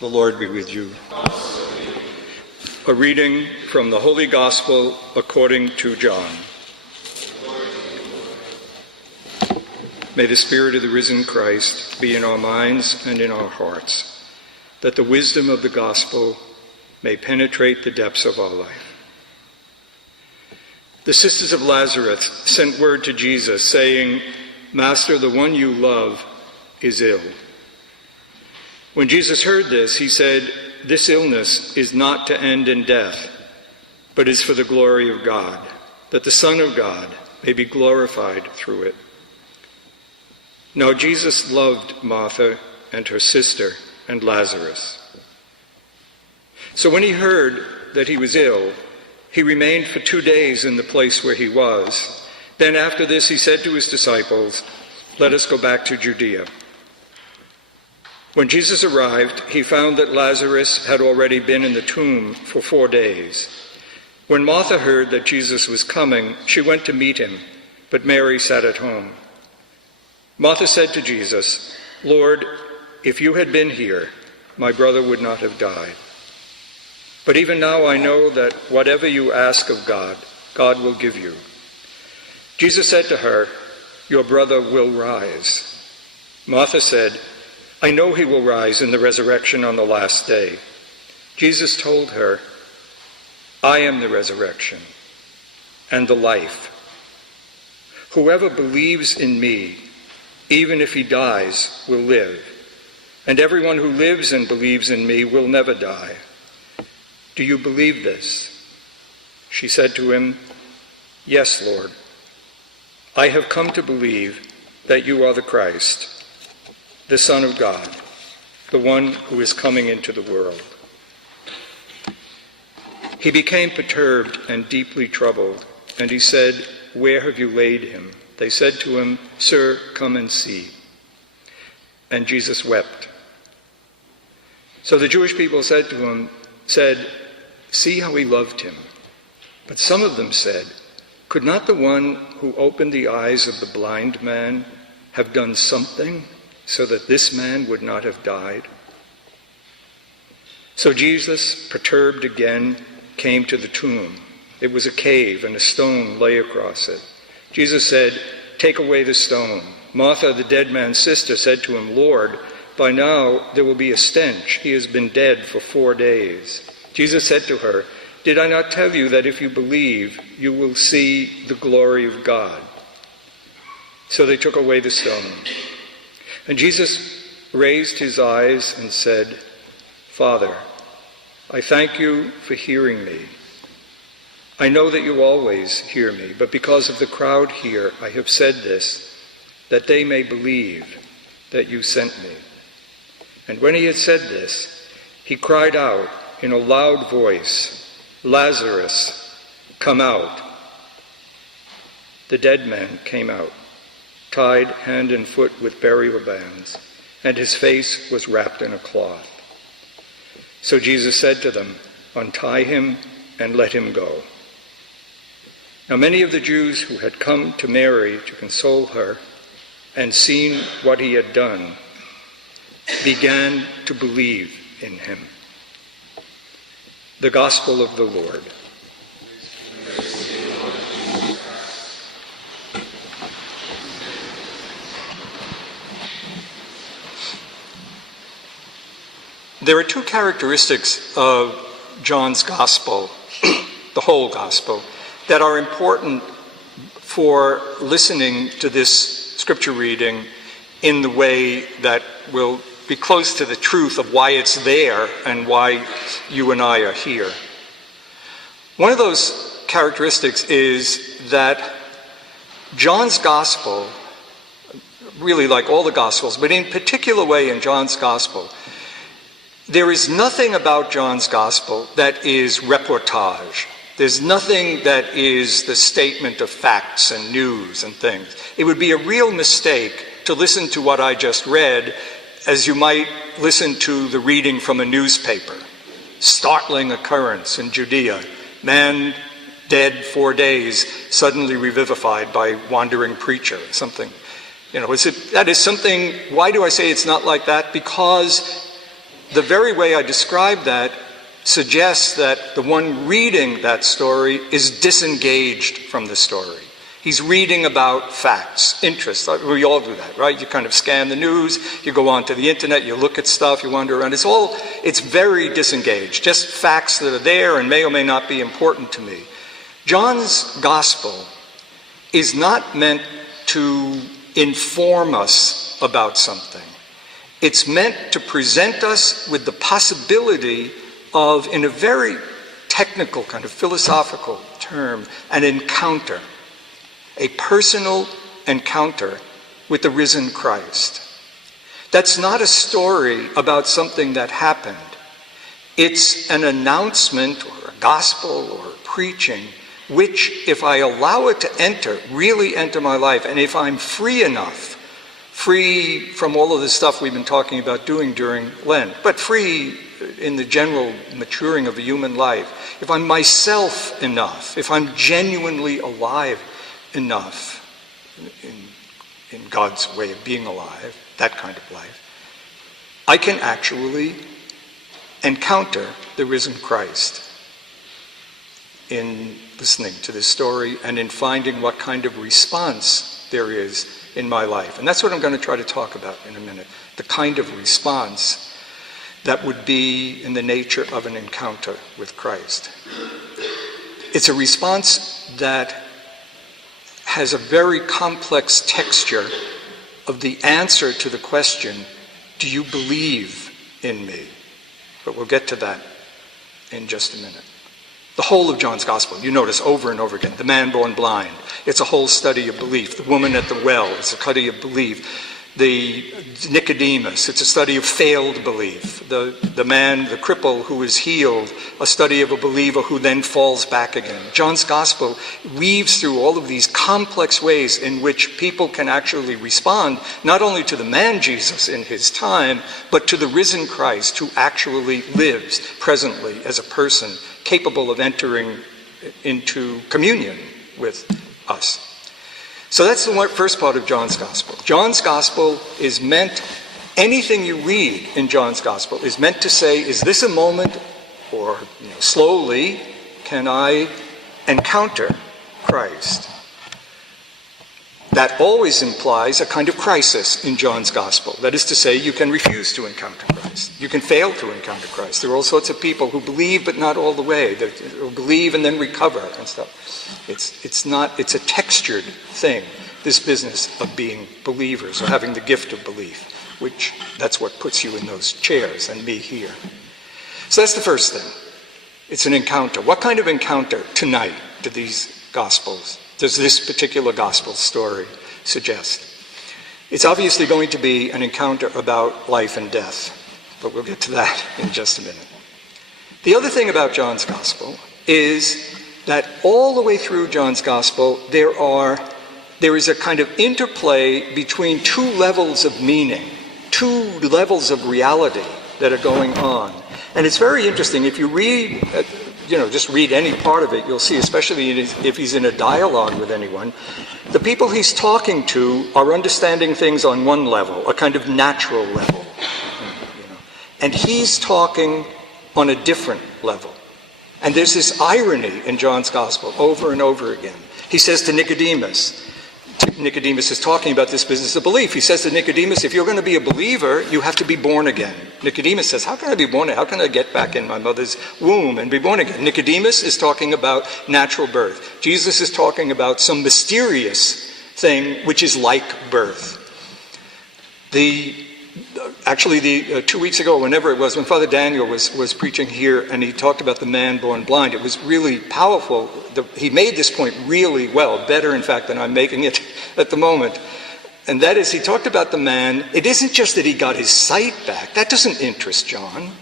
The Lord be with you. A reading from the Holy Gospel according to John. May the Spirit of the risen Christ be in our minds and in our hearts, that the wisdom of the gospel may penetrate the depths of our life. The sisters of Lazarus sent word to Jesus, saying, "Master, the one you love is ill." When Jesus heard this, he said, "This illness is not to end in death, but is for the glory of God, that the Son of God may be glorified through it." Now Jesus loved Martha and her sister and Lazarus. So when he heard that he was ill, he remained for 2 days in the place where he was. Then after this he said to his disciples, "Let us go back to Judea." When Jesus arrived, he found that Lazarus had already been in the tomb for 4 days. When Martha heard that Jesus was coming, she went to meet him, but Mary sat at home. Martha said to Jesus, "Lord, if you had been here, my brother would not have died. But even now I know that whatever you ask of God, God will give you." Jesus said to her, "Your brother will rise." Martha said, "I know he will rise in the resurrection on the last day." Jesus told her, "I am the resurrection and the life. Whoever believes in me, even if he dies, will live. And everyone who lives and believes in me will never die. Do you believe this?" She said to him, "Yes, Lord. I have come to believe that you are the Christ, the Son of God, the one who is coming into the world." He became perturbed and deeply troubled, and he said, "Where have you laid him?" They said to him, "Sir, come and see." And Jesus wept. So the Jewish people said, "See how he loved him." But some of them said, "Could not the one who opened the eyes of the blind man have done something so that this man would not have died?" So Jesus, perturbed again, came to the tomb. It was a cave, and a stone lay across it. Jesus said, "Take away the stone." Martha, the dead man's sister, said to him, "Lord, by now there will be a stench. He has been dead for 4 days." Jesus said to her, "Did I not tell you that if you believe, you will see the glory of God?" So they took away the stone. And Jesus raised his eyes and said, "Father, I thank you for hearing me. I know that you always hear me, but because of the crowd here, I have said this, that they may believe that you sent me." And when he had said this, he cried out in a loud voice, "Lazarus, come out." The dead man came out, tied hand and foot with burial bands, and his face was wrapped in a cloth. So Jesus said to them, "Untie him and let him go." Now many of the Jews who had come to Mary to console her and seen what he had done began to believe in him. The Gospel of the Lord. There are 2 characteristics of John's Gospel, the whole Gospel, that are important for listening to this scripture reading in the way that will be close to the truth of why it's there and why you and I are here. One of those characteristics is that John's Gospel, really like all the Gospels, but in particular way in John's Gospel, there is nothing about John's Gospel that is reportage. There's nothing that is the statement of facts and news and things. It would be a real mistake to listen to what I just read as you might listen to the reading from a newspaper. Startling occurrence in Judea. Man dead 4 days, suddenly revivified by wandering preacher, something. That is something, why do I say it's not like that? Because the very way I describe that suggests that the one reading that story is disengaged from the story. He's reading about facts, interests. We all do that, right? You kind of scan the news, you go onto the internet, you look at stuff, you wander around. It's very disengaged, just facts that are there and may or may not be important to me. John's gospel is not meant to inform us about something. It's meant to present us with the possibility of, in a very technical kind of philosophical term, an encounter. A personal encounter with the risen Christ. That's not a story about something that happened. It's an announcement or a gospel or a preaching which, if I allow it to really enter my life, and if I'm free enough, free from all of the stuff we've been talking about doing during Lent, but free in the general maturing of a human life, if I'm myself enough, if I'm genuinely alive enough in God's way of being alive, that kind of life, I can actually encounter the risen Christ in listening to this story and in finding what kind of response there is in my life. And that's what I'm going to try to talk about in a minute, the kind of response that would be in the nature of an encounter with Christ. It's a response that has a very complex texture of the answer to the question, do you believe in me? But we'll get to that in just a minute. The whole of John's Gospel, you notice over and over again, the man born blind, it's a whole study of belief. The woman at the well, it's a study of belief. The Nicodemus, it's a study of failed belief. The man, the cripple who is healed, a study of a believer who then falls back again. John's Gospel weaves through all of these complex ways in which people can actually respond, not only to the man Jesus in his time, but to the risen Christ who actually lives presently as a person capable of entering into communion with us. So that's the first part of John's Gospel. John's Gospel is meant, anything you read in John's Gospel is meant to say, is this a moment, or slowly, can I encounter Christ? That always implies a kind of crisis in John's Gospel. That is to say, you can refuse to encounter Christ. You can fail to encounter Christ. There are all sorts of people who believe but not all the way, who believe and then recover and stuff. It's a textured thing, this business of being believers or having the gift of belief, which that's what puts you in those chairs and me here. So that's the first thing. It's an encounter. What kind of encounter tonight do these Gospels, does this particular Gospel story suggest? It's obviously going to be an encounter about life and death, but we'll get to that in just a minute. The other thing about John's Gospel is that all the way through John's Gospel, there is a kind of interplay between two levels of meaning, two levels of reality that are going on. And it's very interesting. If you read, just read any part of it, you'll see, especially if he's in a dialogue with anyone, the people he's talking to are understanding things on one level, a kind of natural level. And he's talking on a different level. And there's this irony in John's Gospel over and over again. He says to Nicodemus is talking about this business of belief. He says to Nicodemus, if you're going to be a believer, you have to be born again. Nicodemus says, how can I be born again? How can I get back in my mother's womb and be born again? Nicodemus is talking about natural birth. Jesus is talking about some mysterious thing which is like birth. Actually, 2 weeks ago, whenever it was, when Father Daniel was preaching here and he talked about the man born blind, it was really powerful. He made this point really well, better, in fact, than I'm making it at the moment. And that is, he talked about the man. It isn't just that he got his sight back. That doesn't interest John.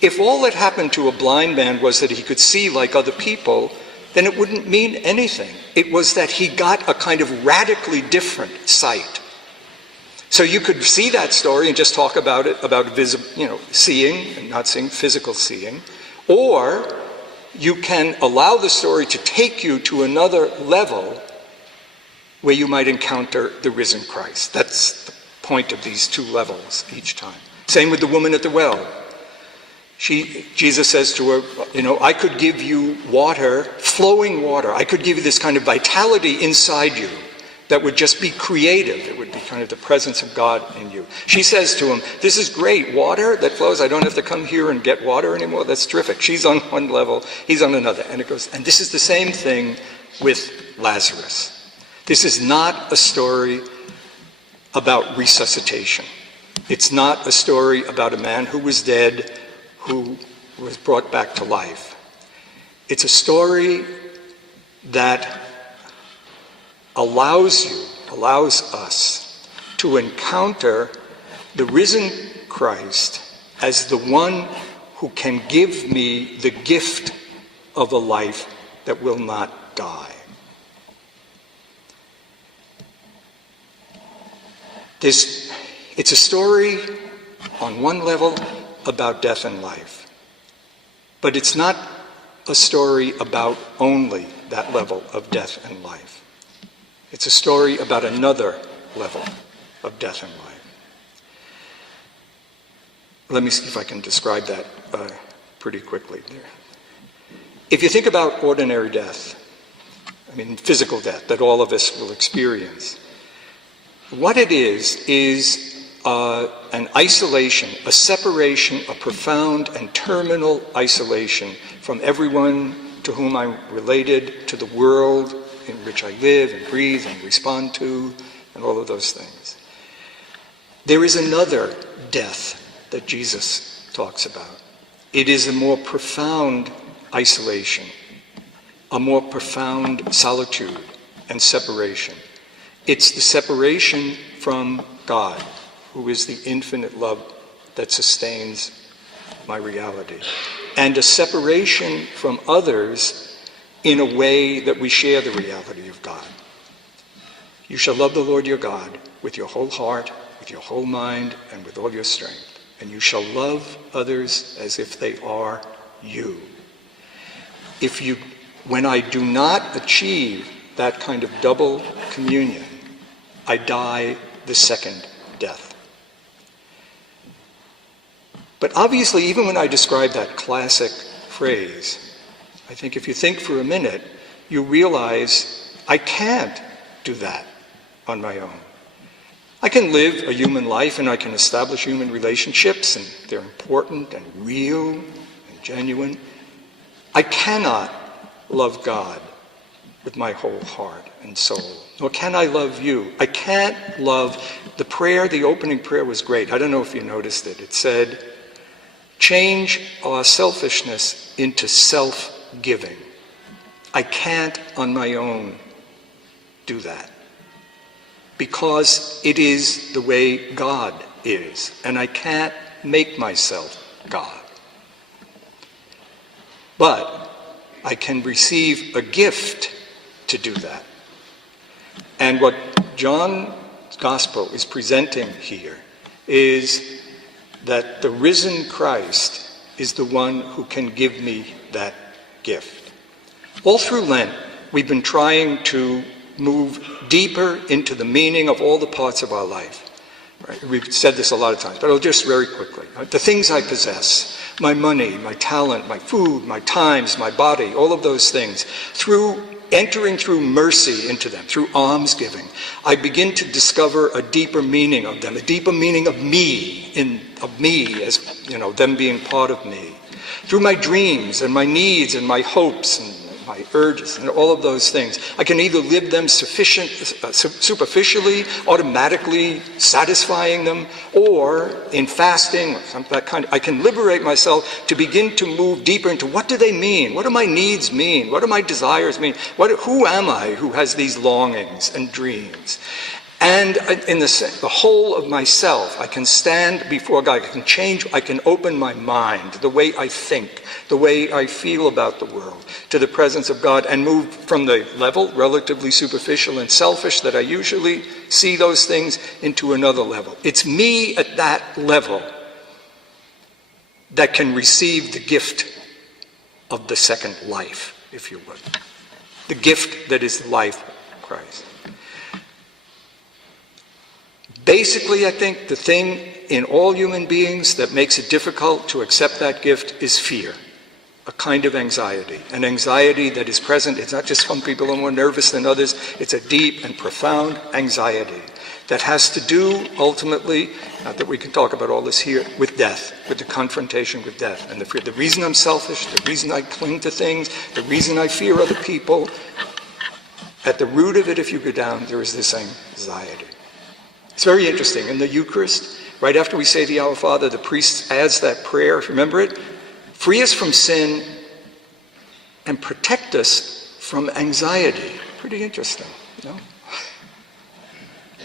If all that happened to a blind man was that he could see like other people, then it wouldn't mean anything. It was that he got a kind of radically different sight. So you could see that story and just talk about it, about seeing and not seeing, physical seeing. Or you can allow the story to take you to another level where you might encounter the risen Christ. That's the point of these two levels each time. Same with the woman at the well. Jesus says to her, I could give you water, flowing water. I could give you this kind of vitality inside you that would just be creative. It would be kind of the presence of God in you. She says to him, this is great, water that flows. I don't have to come here and get water anymore. That's terrific. She's on one level, he's on another. And it goes, and this is the same thing with Lazarus. This is not a story about resuscitation. It's not a story about a man who was dead, who was brought back to life. It's a story that allows us to encounter the risen Christ as the one who can give me the gift of a life that will not die. It's a story on one level about death and life, but it's not a story about only that level of death and life. It's a story about another level of death and life. Let me see if I can describe that pretty quickly. If you think about ordinary death, physical death that all of us will experience, what it is an isolation, a separation, a profound and terminal isolation from everyone to whom I'm related, to the world in which I live and breathe and respond to, and all of those things. There is another death that Jesus talks about. It is a more profound isolation, a more profound solitude and separation. It's the separation from God, who is the infinite love that sustains my reality, and a separation from others in a way that we share the reality of God. You shall love the Lord your God with your whole heart, with your whole mind, and with all your strength. And you shall love others as if they are you. When I do not achieve that kind of double communion, I die the second death. But obviously, even when I describe that classic phrase, I think if you think for a minute, you realize I can't do that on my own. I can live a human life and I can establish human relationships, and they're important and real and genuine. I cannot love God with my whole heart and soul, nor can I love you. I can't love the opening prayer was great. I don't know if you noticed it. It said, change our selfishness into self-giving. I can't on my own do that, because it is the way God is, and I can't make myself God. But I can receive a gift to do that. And what John's Gospel is presenting here is that the risen Christ is the one who can give me that gift. All through Lent, we've been trying to move deeper into the meaning of all the parts of our life. Right? We've said this a lot of times, but I'll just very quickly. The things I possess, my money, my talent, my food, my times, my body, all of those things, through entering through mercy into them, through almsgiving, I begin to discover a deeper meaning of them, a deeper meaning of me, as, them being part of me. Through my dreams and my needs and my hopes and my urges and all of those things, I can either live them superficially, automatically satisfying them, or in fasting, or that kind. I can liberate myself to begin to move deeper into what do they mean? What do my needs mean? What do my desires mean? Who am I who has these longings and dreams? And in the whole of myself, I can stand before God. I can change, I can open my mind, the way I think, the way I feel about the world, to the presence of God, and move from the level, relatively superficial and selfish, that I usually see those things, into another level. It's me at that level that can receive the gift of the second life, if you would. The gift that is the life of Christ. Basically, I think the thing in all human beings that makes it difficult to accept that gift is fear, a kind of anxiety, an anxiety that is present. It's not just some people are more nervous than others. It's a deep and profound anxiety that has to do, ultimately, not that we can talk about all this here, with death, with the confrontation with death. And the reason I'm selfish, the reason I cling to things, the reason I fear other people, at the root of it, if you go down, there is this anxiety. It's very interesting. In the Eucharist, right after we say the Our Father, the priest adds that prayer, remember it? Free us from sin and protect us from anxiety. Pretty interesting, you know?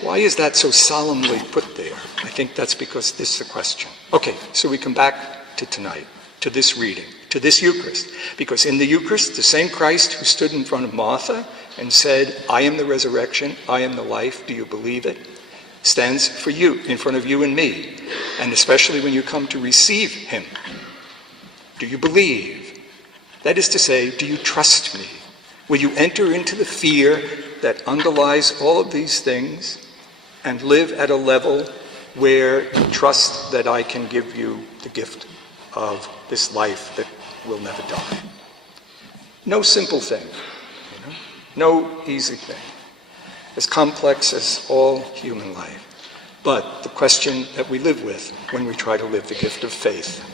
Why is that so solemnly put there? I think that's because this is the question. Okay, so we come back to tonight, to this reading, to this Eucharist. Because in the Eucharist, the same Christ who stood in front of Martha and said, I am the resurrection, I am the life, do you believe it? Stands for you, in front of you and me. And especially when you come to receive him. Do you believe? That is to say, do you trust me? Will you enter into the fear that underlies all of these things and live at a level where you trust that I can give you the gift of this life that will never die? No simple thing, you know? No easy thing. As complex as all human life. But the question that we live with when we try to live the gift of faith.